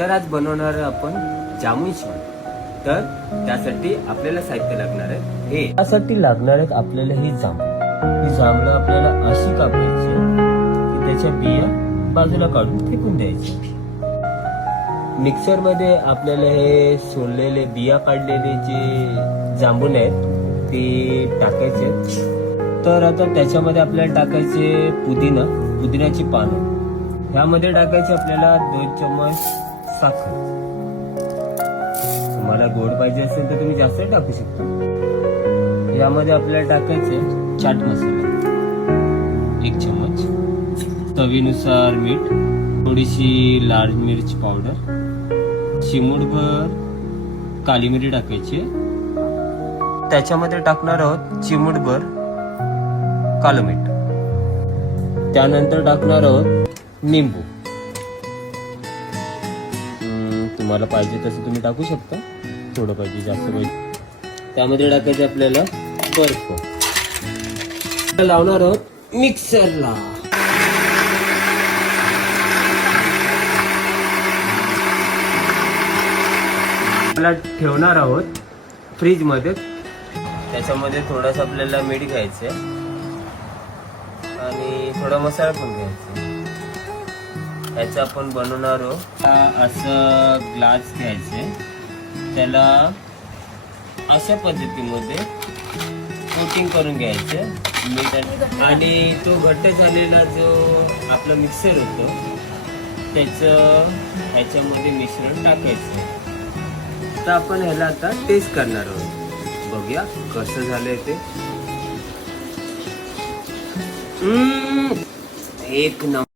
तर आज बनवणार आपण जामुन शिवण. तर त्यासाठी आपल्याला साहित्य लागणार आहे हे. त्यासाठी लागणार आहेत आपल्याला ही जांभळं आपल्याला अशी कापायची की त्याच्या बिया बाजूला काढून फेकून द्यायची. मिक्सर मध्ये आपल्याला हे सोललेले बिया काढलेले जे जांभून आहेत ते टाकायचे. तर आता त्याच्यामध्ये आपल्याला टाकायचे पुदिन्याची पानं. ह्यामध्ये टाकायचे आपल्याला 2 चम्मच साखर. तुम्हाला गोड पाहिजे असेल तर तुम्ही जास्त टाकू शकता. यामध्ये आपल्याला टाकायचे चाट मसाला 1 चम्मच, चवीनुसार मीठ, थोडीशी लाल मिरची पावडर, चिमूटभर काली मिरी टाकायची. त्याच्यामध्ये टाकणार आहोत चिमूटभर कालं मीठ. त्यानंतर टाकणार आहोत निंबू. तुम्हाला पाहिजे तसं तुम्ही टाकू शकता, थोडं पाहिजे जास्त पाहिजे. त्यामध्ये टाकायचं आपल्याला बर्फ. लावणार आहोत मिक्सरला. आपल्याला ठेवणार आहोत फ्रीज मध्ये. त्याच्यामध्ये थोडंसं आपल्याला मीठ घ्यायचं आणि थोडा मसाला पण घ्यायचा. याचं आपण बनवणार आहोत. असं ग्लास घ्यायचे, त्याला अशा पद्धतीमध्ये कोटिंग करून घ्यायचं मीठ आणि तो घट्ट झालेला जो आपला मिक्सर होतो त्याचं ह्याच्यामध्ये मिश्रण टाकायचं. तर आपण ह्याला आता टेस्ट करणार आहोत. बघूया कसं झालंय ते. एक नंबर.